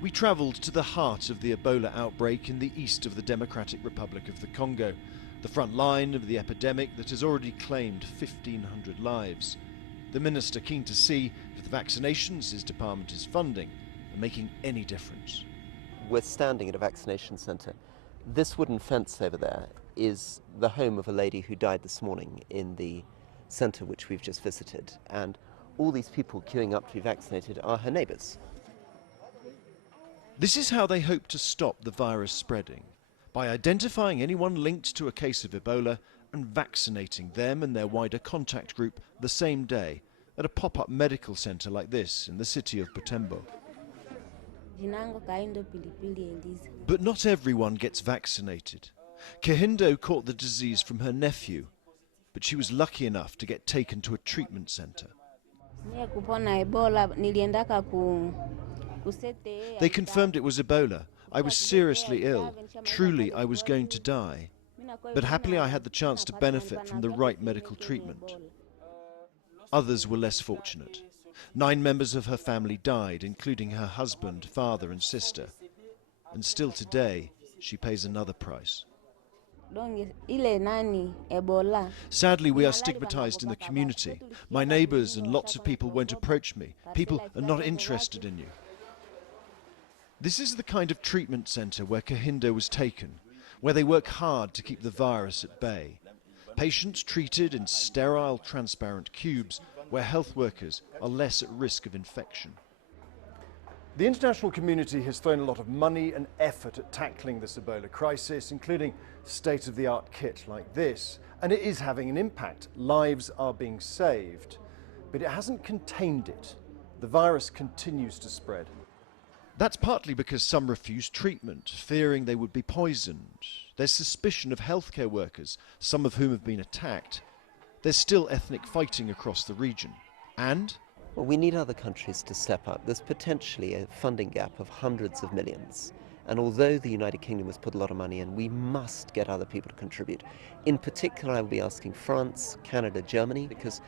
We travelled to the heart of the Ebola outbreak in the east of the Democratic Republic of the Congo, the front line of the epidemic that has already claimed 1,500 lives. The minister keen to see if the vaccinations his department is funding are making any difference. We're standing at a vaccination centre. This wooden fence over there is the home of a lady who died this morning in the centre which we've just visited, and all these people queuing up to be vaccinated are her neighbours. This is how they hope to stop the virus spreading, by identifying anyone linked to a case of Ebola and vaccinating them and their wider contact group the same day at a pop-up medical centre like this in the city of Butembo. But not everyone gets vaccinated. Kahindo caught the disease from her nephew, but she was lucky enough to get taken to a treatment centre. They confirmed it was Ebola. I was seriously ill. Truly, I was going to die. But happily I had the chance to benefit from the right medical treatment. Others were less fortunate. 9 members of her family died, including her husband, father and sister. And still today, she pays another price. Sadly, we are stigmatized in the community. My neighbors and lots of people won't approach me. People are not interested in you. This is the kind of treatment center where Kahindo was taken, where they work hard to keep the virus at bay. Patients treated in sterile, transparent cubes where health workers are less at risk of infection. The international community has thrown a lot of money and effort at tackling this Ebola crisis, including state-of-the-art kit like this, and it is having an impact. Lives are being saved, but it hasn't contained it. The virus continues to spread. That's partly because some refuse treatment, fearing they would be poisoned. There's suspicion of healthcare workers, some of whom have been attacked. There's still ethnic fighting across the region. And well, we need other countries to step up. There's potentially a funding gap of hundreds of millions. And although the United Kingdom has put a lot of money in, we must get other people to contribute. In particular, I will be asking France, Canada, Germany, because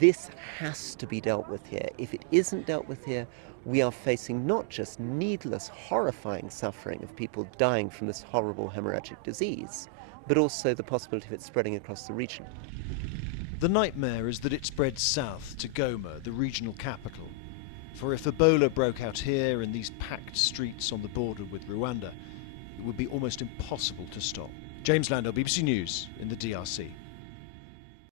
this has to be dealt with here. If it isn't dealt with here, we are facing not just needless, horrifying suffering of people dying from this horrible hemorrhagic disease, but also the possibility of it spreading across the region. The nightmare is that it spreads south to Goma, the regional capital. For if Ebola broke out here in these packed streets on the border with Rwanda, it would be almost impossible to stop. James Landale, BBC News in the DRC.